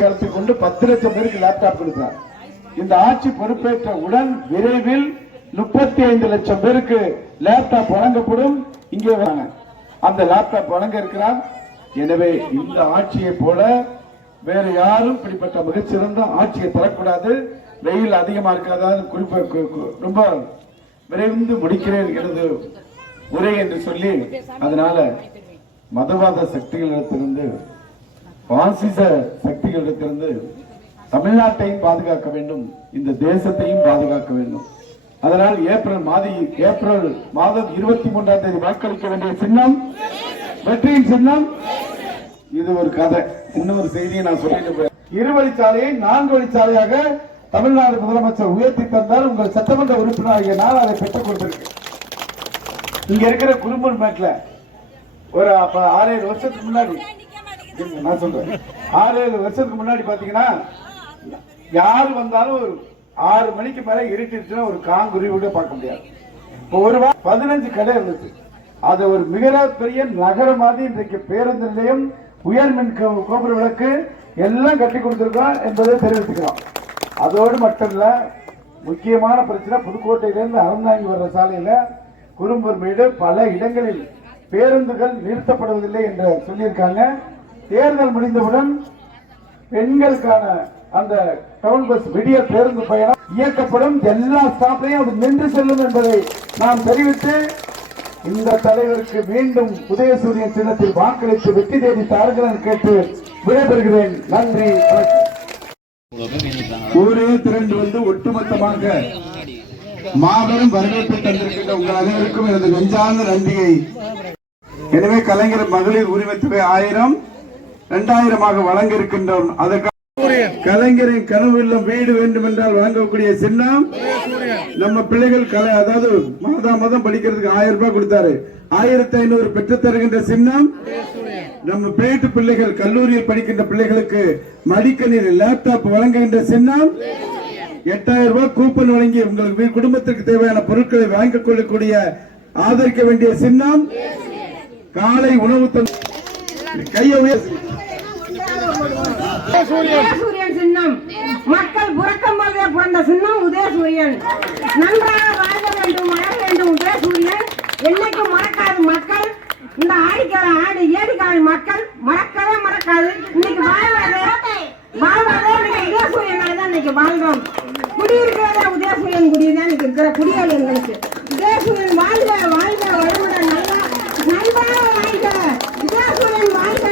கருத்து கொண்டு 10 லட்சம் பேருக்கு லேப்டாப் கொடுத்தார். இந்த ஆட்சி பொறுப்பேற்ற உடன் விரைவில் 35 லட்சம் பேருக்கு லேப்டாப் வழங்கப்படும். இங்கே அந்த லேப்டாப் வழங்க இருக்கிறார். எனவே இந்த ஆட்சியை போல வேற யாரும் இப்படிப்பட்ட மிகச்சிறந்த ஆட்சியை தரக்கூடாது. வெயில் அதிகமா இருக்காது, குறிப்பாக ரொம்ப விரைந்து முடிக்கிறேன் எனது உரை என்று சொல்லி, அதனால மதவாத சக்திகளிடத்திலிருந்து பாசிச சக்திகளிடத்திலிருந்து தமிழ்நாட்டையும் பாதுகாக்க வேண்டும், இந்த தேசத்தையும் பாதுகாக்க வேண்டும். அதனால் ஏப்ரல் மாதம் 23ஆம் தேதி வாக்களிக்க வேண்டிய சின்னம் வெற்றியின் சின்னம். இது ஒரு கதை. இன்னொரு செய்தியை நான் சொல்லிட்டு, இருவழிச்சாலையை 4 வழிச்சாலையாக தமிழ்நாடு முதலமைச்சர் உயர்த்தி தந்தார். உங்கள் சட்டமன்ற உறுப்பினராகிய நான் அதை பெற்றுக் கொடுத்திருக்கேன். இங்க இருக்கிற குறும்பூர்மேட்ல ஒரு 6-7 வருஷத்துக்கு முன்னாடி, நான் சொல்றேன் 6-7 வருஷத்துக்கு முன்னாடி பாத்தீங்கன்னா யாரு வந்தாலும் ஒரு 6 மணிக்கு மேல இருட்டுச்சுன்னா ஒரு காங்குருவி கூட பார்க்க முடியாது. இப்போ ஒரு 15 கடை இருந்துச்சு. அது ஒரு மிக பெரிய நகரமாக இன்றைக்கு பேருந்து நிலையம், உயர்மின் கோபுர விளக்கு எல்லாம் கட்டி கொடுத்திருக்கோம் என்பதை தெரிவித்துக்கிறோம். அதோடு மட்டும் இல்ல, முக்கியமான பிரச்சனை புதுக்கோட்டையிலிருந்து அறந்தாங்கி வர்ற சாலையில குறும்பூர் மேடு பல இடங்களில் பேருந்துகள் நிறுத்தப்படுவதில்லை என்று சொல்லியிருக்காங்க. தேர்தல் முடிந்தவுடன் பெண்களுக்கான அந்த டவுன் பஸ் விடிய பேருந்து பயணம் இயக்கப்படும். எல்லா ஸ்டாப்லையும் அது நின்று செல்லும் என்பதை நாம் தெரிவித்து, இந்த தலைவருக்கு மீண்டும் உதயசூரியன் சின்னத்தில் வாக்களித்து வெற்றி தேதி தாருங்கள் கேட்டு விடைபெறுகிறேன். நன்றி. ஊரே திரண்டு வந்து ஒட்டுமொத்தமாக மாபெரும் வரவேற்பை தந்திருக்கின்ற உங்கள் அனைவருக்கும் எனது நெஞ்சார்ந்த நன்றியை. எனவே கலைஞர் மகளிர் உரிமை தொகை 1000 2000 வழங்க இருக்கின்றோம். அதற்காக கலைஞரின் கனவு இல்லம் வீடு வேண்டும் என்றால் வழங்கக்கூடிய சின்னம் நம்ம பிள்ளைகள் அதாவது மாதம் படிக்கிறதுக்கு 1000 ரூபாய் கொடுத்தாரு, 1500 பெற்று தருகின்ற சின்னம். நம்ம பேட்டு பிள்ளைகள் கல்லூரியில் படிக்கின்ற பிள்ளைகளுக்கு மடிக்கணினி லேப்டாப் வழங்குகின்ற சின்னம். 8000 ரூபாய் கூப்பன் வழங்கி உங்களுக்கு குடும்பத்திற்கு தேவையான பொருட்களை வாங்கிக் கொள்ளக்கூடிய ஆதரிக்க வேண்டிய சின்னம். காலை உணவு கையை உதயசூரியன் சின்னம். மக்கள் புறக்கம் போதே பிறந்த சின்னம் உதயசூரியன். நன்றாக வாழ வேண்டும், வளர வேண்டும். உதயசூரியன் என்னைக்கும் மறக்காது. மக்கள் இந்த ஆடிக்கால ஆடு ஏடிக்கால மக்கள் மறக்கவே மறக்காது. இன்னைக்கு வாழ்வதே உதயசூரியனாலதான் இன்னைக்கு வாழ்றோம். குடியிருக்கிறதே உதயசூரியன் குடிதான் இருக்கிற குடியால் எங்களுக்கு. உதயசூரியன் வாழ்க வாழ்க வளமுடன் நல்லா நன்றாக வாழ்க. உதயசூரியன் வாழ்க.